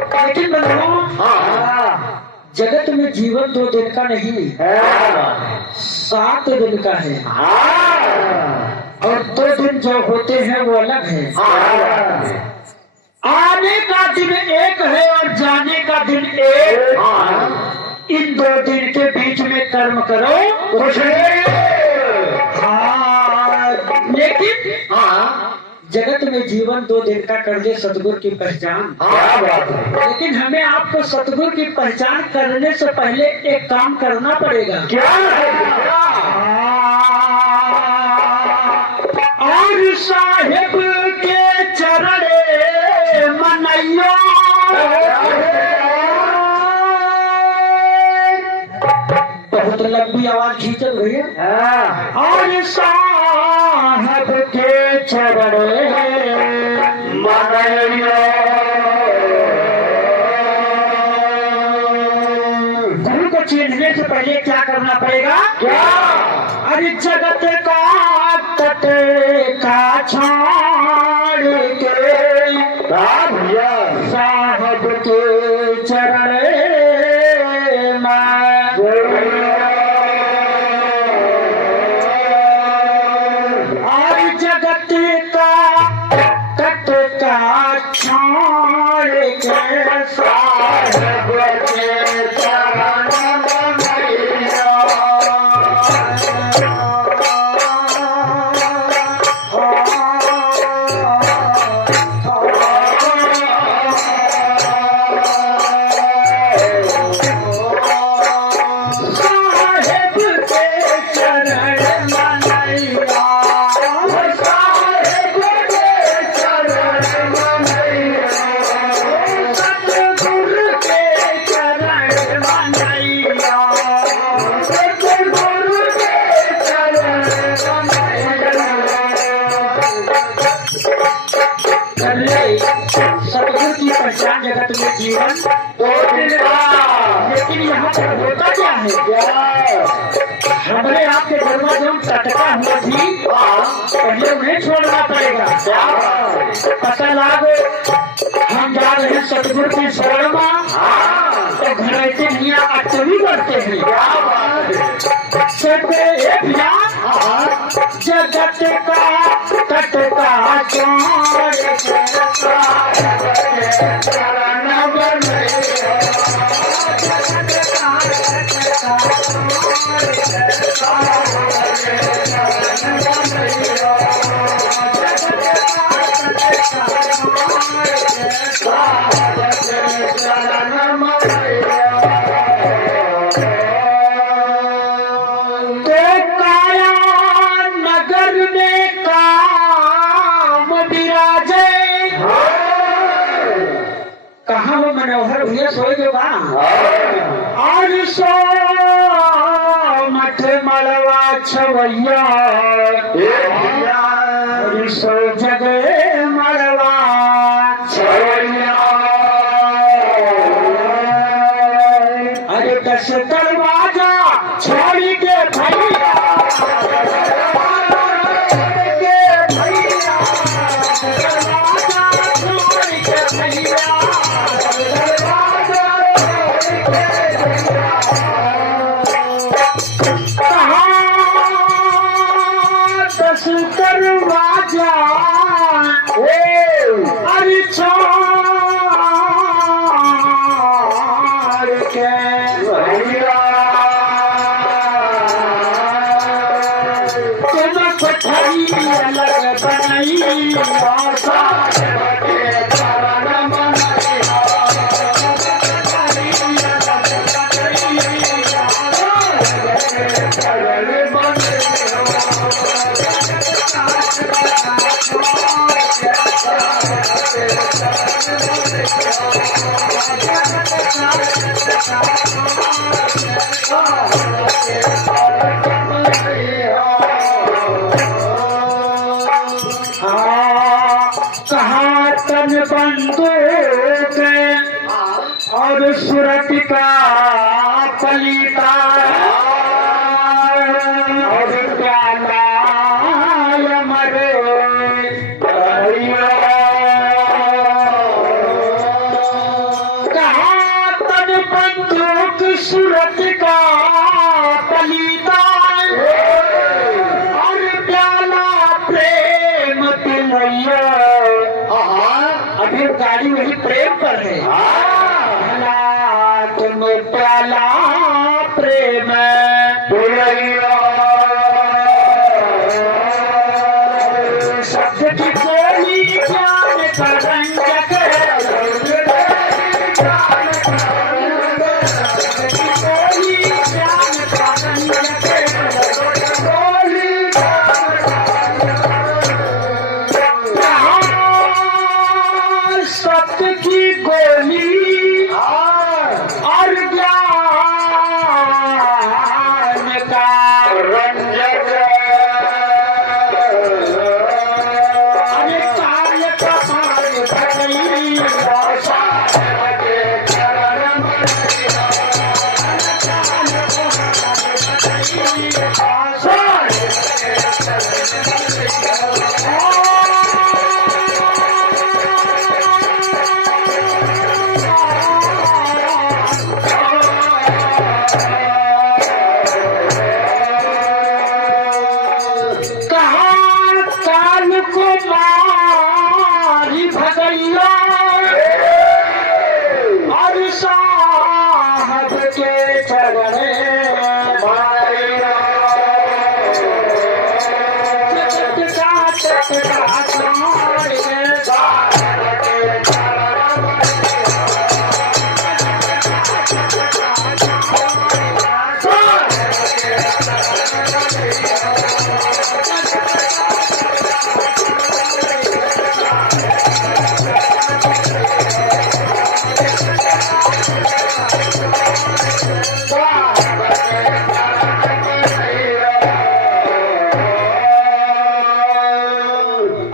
लेकिन बंधुओं, जगत में जीवन 2 दिन का नहीं, 7 दिन का है। और 2 दिन जो होते हैं वो अलग है। आने का दिन एक है और जाने का दिन एक। इन 2 दिन के बीच में कर्म करो कुछ लेकिन जगत में जीवन 2 दिन का कर दे सतगुरु की पहचान। लेकिन हमें आपको सतगुरु की पहचान करने से पहले एक काम करना पड़ेगा। क्या और साहिब के चरण मनैया बहुत लंबी आवाज खींचल भैया। और साहिब के चरण मनैया गुरु को चिन्हने से पहले क्या करना पड़ेगा? क्या? अरे जगत का तट का छाड़ के भैया साहब के चरण और जगत का तट का छाड़ के साहब के चरण सतगुरु की पहचान जगत में जीवन 2 दिन का। लेकिन यहाँ पर होता क्या है? हमारे आपके दरबार जब टटका हुआ थी पहले उन्हें छोड़ना पड़ेगा। पता लागे हम जा रहे हैं सतगुरु की शरण में तो घरते मियाँ अटवी करते हैं। जगत का तट का मनोहर भैया सोए जो बा और सो मठ मलवा छवैया सो जगे मलवा छवैया। अरे 10 दरवाजा छोड़ी के भैया दरवाजा अरे छोड़ के तुम पठरी अलग बनाई कहा तन बंदूक और सूरत का पलीता और प्याला मरे सूरत का पलीता और प्याला प्रेम पिलैया। अभी गाड़ी वही प्रेम पर है। भला तुम प्याला प्रेम पिलैया। शब्द की बोली ज्ञान का रंजक सत्य की गोली और ज्ञान का रंजक। अरे काल का मार भटई को मारी भगैया और साहब के चरण मारिया।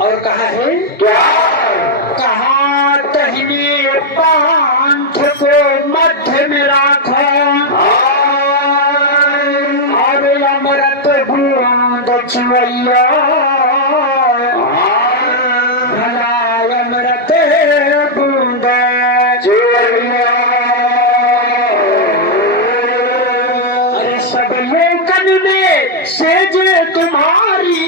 और कहा है क्या? कहा तहने पांथ को मध्य में राखो और अमृत बूंद चुवैया। भला अमृत बूंद चुवैया। अरे सब लोकन में सेज तुम्हारी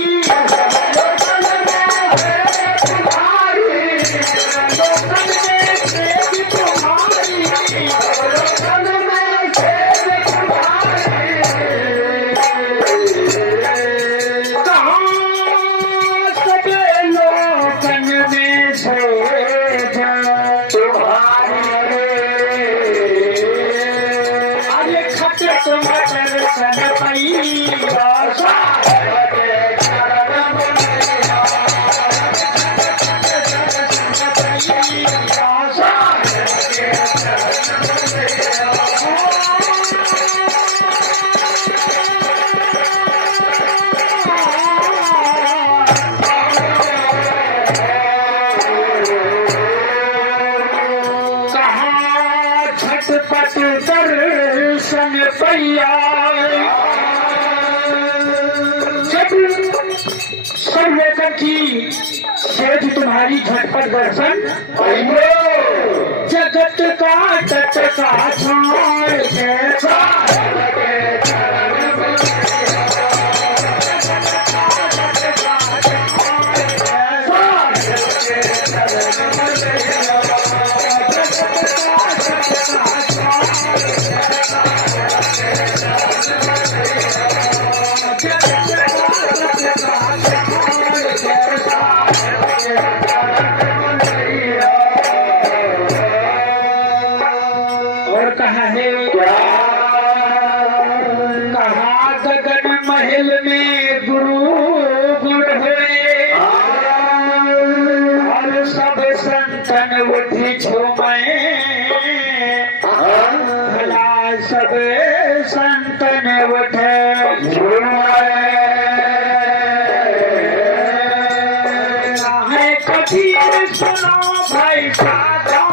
झटपट दर्शन पैया। जब सब लेकर की सेज तुम्हारी झटपट दर्शन जगत का तट का छोड़ कैसा और कहा है क्या? कहा गगन महल में गुरु गुण हुए और सब संतन उठी झूमे। भला सब संतन उठे झूमे। है कबीर सुनो भाई साधा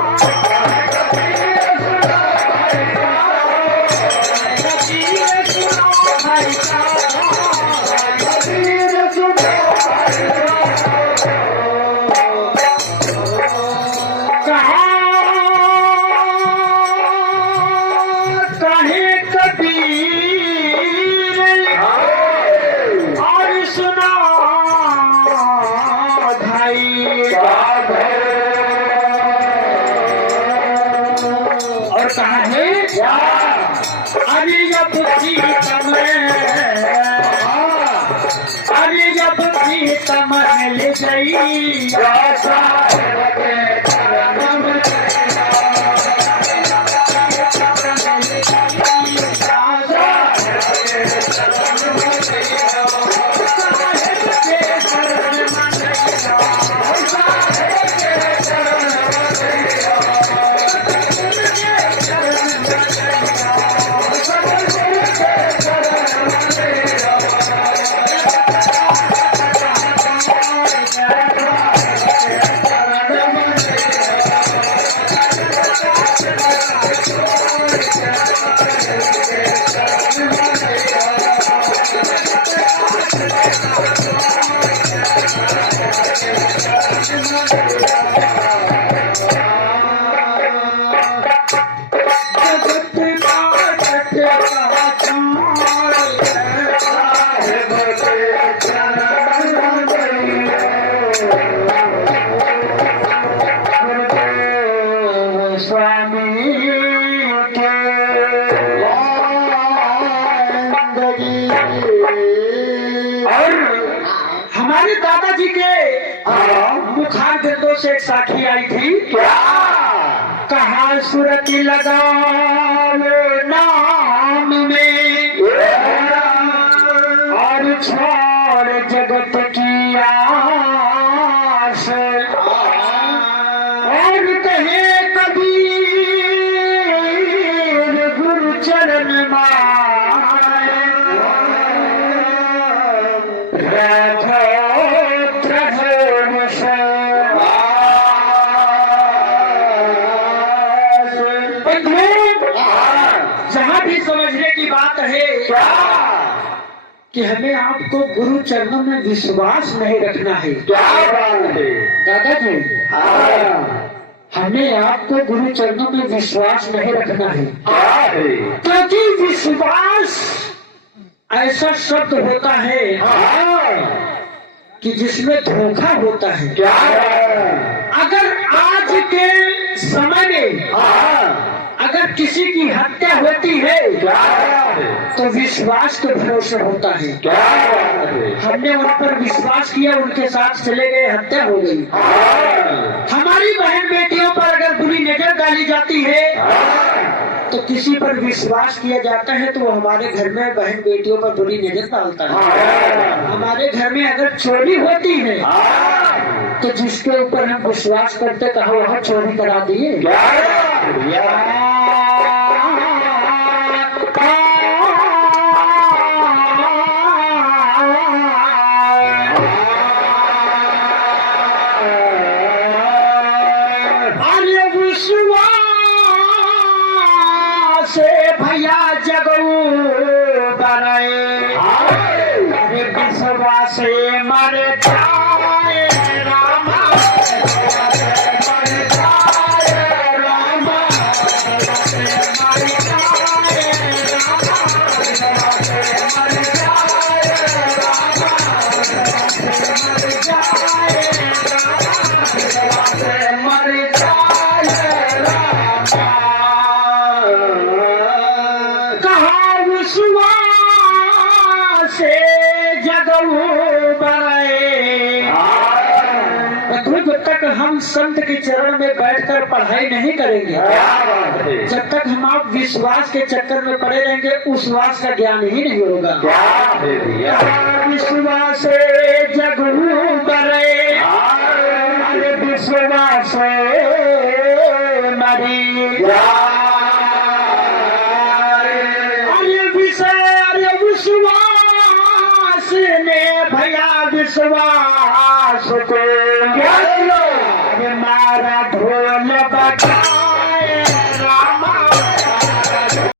कहा और कहा है अरे जब प्रीतम अरे जब प्रीतम ले गई हमारे दादाजी के मुखार बिंदों से एक साखी आई थी कहा सुरती लगाओ नाम में और छोड़ जगत की आस और कहे कबीर गुरु चरण जहाँ भी समझने की बात है कि हमें आपको गुरु चरणों में विश्वास नहीं रखना है। क्या बात है दादाजी? हमें आपको गुरु चरणों में विश्वास नहीं रखना है क्योंकि विश्वास ऐसा शब्द होता है कि जिसमें धोखा होता है। क्या अगर आज के समय में अगर किसी की हत्या होती है तो विश्वास के भरोसे होता है। हमने उन पर विश्वास किया, उनके साथ चले गए, हत्या हो गई। हमारी बहन बेटियों पर अगर बुरी नजर डाली जाती है तो किसी पर विश्वास किया जाता है तो वो हमारे घर में बहन बेटियों पर बुरी नजर डालता है। हमारे घर में अगर चोरी होती है तो जिसके ऊपर हम विश्वास करते कहा वह चोरी करा दिए। से भैया जगऊ बनाए विश्वास से मर जाए रामा मर जाए रामा मर जाए रामा मर जाए रामा मर जाए मर जाए रामा से जगऊ बनाए। जब तक हम संत के चरण में बैठकर पढ़ाई नहीं करेंगे, जब तक हम आप विश्वास के चक्कर में पड़े रहेंगे, उस वास का ज्ञान ही नहीं होगा। विश्वास से जगऊ बनाए, अरे विश्वास से मरी विश्वास ने भैया विश्वास को